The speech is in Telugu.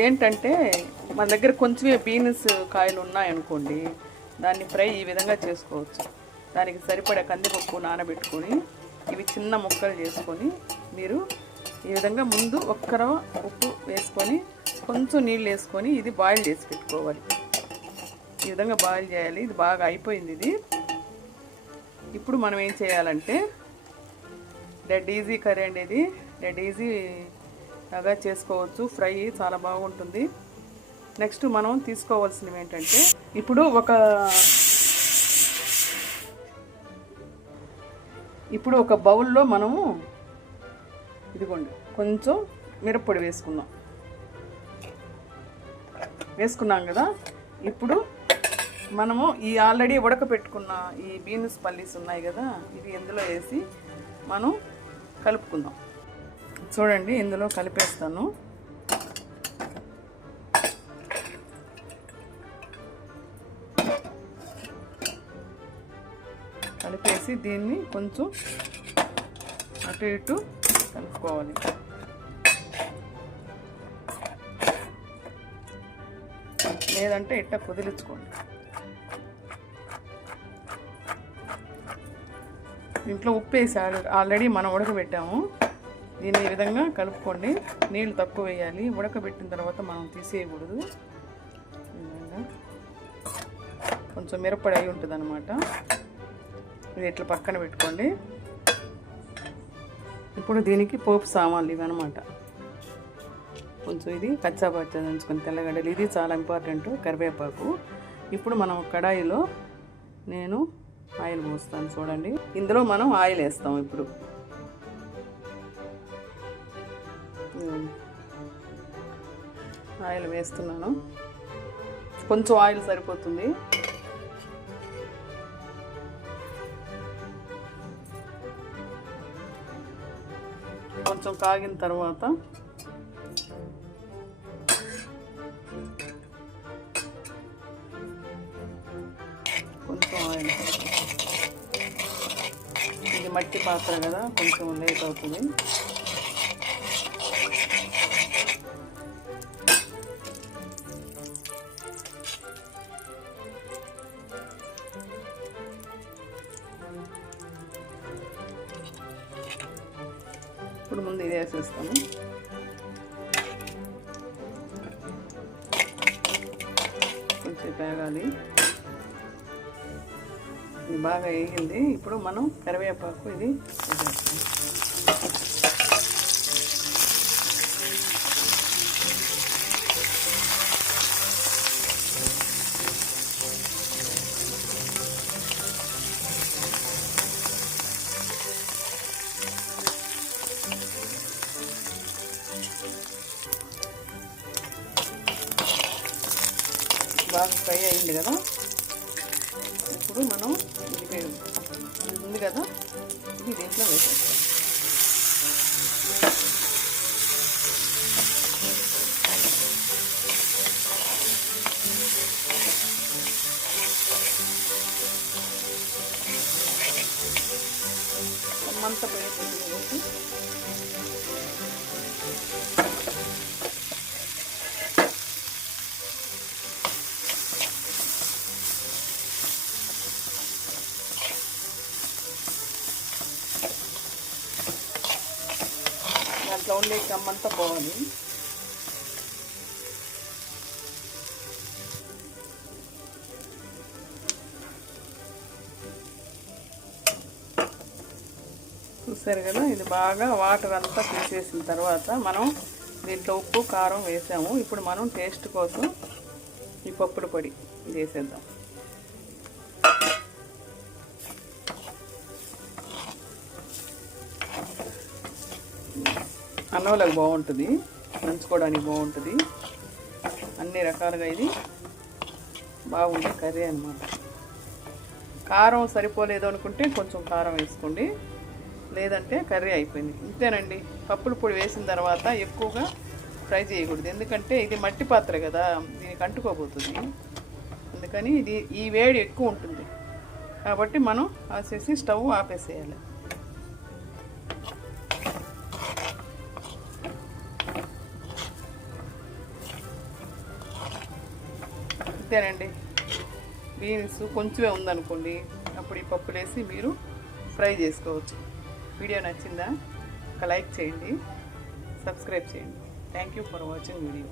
ఇదేంటంటే మన దగ్గర కొంచెమే బీన్స్ కాయలు ఉన్నాయనుకోండి, దాన్ని ఫ్రై ఈ విధంగా చేసుకోవచ్చు. దానికి సరిపడే కందిపప్పు నానబెట్టుకొని ఇవి చిన్న ముక్కలు చేసుకొని మీరు ఈ విధంగా ముందు ఒక్కర ఉప్పు వేసుకొని కొంచెం నీళ్ళు వేసుకొని ఇది బాయిల్ చేసి పెట్టుకోవాలి. ఈ విధంగా బాయిల్ చేయాలి. ఇది బాగా అయిపోయింది. ఇది ఇప్పుడు మనం ఏం చేయాలంటే డెడ్ ఈజీ కర్రీ అండి. ఇది డెడ్ ఈజీగా చేసుకోవచ్చు. ఫ్రై చాలా బాగుంటుంది. నెక్స్ట్ మనం తీసుకోవాల్సినవి ఏంటంటే ఇప్పుడు ఒక బౌల్లో మనము ఇదిగోండి కొంచెం మిరప్పొడి వేసుకున్నాం కదా. ఇప్పుడు మనము ఈ ఆల్రెడీ ఉడకపెట్టుకున్న ఈ బీన్స్ పల్లీస్ ఉన్నాయి కదా, ఇవి ఇందులో వేసి మనం కలుపుకుందాం. చూడండి, ఇందులో కలిపేస్తాను. కలిపేసి దీన్ని కొంచెం అటు ఇటు కలుపుకోవాలి. లేదంటే ఇట్ట కుదిలించుకోండి. దీంట్లో ఉప్పు వేసి ఆల్రెడీ మనం ఉడకబెట్టాము. దీన్ని ఈ విధంగా కలుపుకోండి. నీళ్ళు తక్కువ వేయాలి. ఉడకబెట్టిన తర్వాత మనం తీసేయకూడదు. కొంచెం మిరప్పొడి అయి ఉంటుంది అన్నమాట. ఇది ఇట్లా పక్కన పెట్టుకోండి. ఇప్పుడు దీనికి పోపు సామాన్లు ఇవి అనమాట. కొంచెం ఇది కచ్చాపచ్చా దంచుకొని తెల్లగడ్డలు, ఇది చాలా ఇంపార్టెంట్, కరివేపాకు. ఇప్పుడు మనం కడాయిలో నేను ఆయిల్ పోస్తాను. చూడండి, ఇందులో మనం ఆయిల్ వేస్తాం. ఇప్పుడు ఆయిల్ వేస్తున్నాను. కొంచెం ఆయిల్ సరిపోతుంది. కొంచెం కాగిన తర్వాత కొంచెం ఆయిల్. ఇది మట్టి పాత్ర కదా, కొంచెం లేట్ అవుతుంది. ఇప్పుడు ముందు ఇది వేసేస్తాము. కొంచెం వేగాలి. ఇది బాగా వేగింది. ఇప్పుడు మనం కరివేపాకు ఇది వేసేస్తాము. బాగా ఫ్రై అయింది కదా. ఇప్పుడు మనం ఇది ఉంది కదా, ఇది దీంట్లో వేసేస్తాం. అమ్మంతా పోయేది వేసి దాంట్లో ఉండే కమ్మంతా పోవాలి. చూసారు కదా, ఇది బాగా వాటర్ అంతా తీసేసిన తర్వాత మనం దీంట్లో ఉప్పు కారం వేసాము. ఇప్పుడు మనం టేస్ట్ కోసం ఈ పప్పుల పొడి వేసేద్దాం. అన్నంలోకి బాగుంటుంది, నంచుకోవడానికి బాగుంటుంది. అన్ని రకాలుగా ఇది బాగుండే కర్రీ అన్నమాట. కారం సరిపోలేదు అనుకుంటే కొంచెం కారం వేసుకోండి, లేదంటే కర్రీ అయిపోయింది. ఇంతేనండి. పప్పుల పొడి వేసిన తర్వాత ఎక్కువగా ఫ్రై చేయకూడదు, ఎందుకంటే ఇది మట్టి పాత్ర కదా, దీనికి అంటుకోబోతుంది. అందుకని ఇది ఈ వేడి ఎక్కువ ఉంటుంది కాబట్టి మనం ఆసేసి స్టవ్ ఆపేసేయాలి. ఇంతేనండి. బీన్స్ కొంచెమే ఉందనుకోండి, అప్పుడు ఈ పప్పులేసి మీరు ఫ్రై చేసుకోవచ్చు. వీడియో నచ్చిందా? ఒక లైక్ చేయండి, సబ్స్క్రైబ్ చేయండి. Thank you for watching video.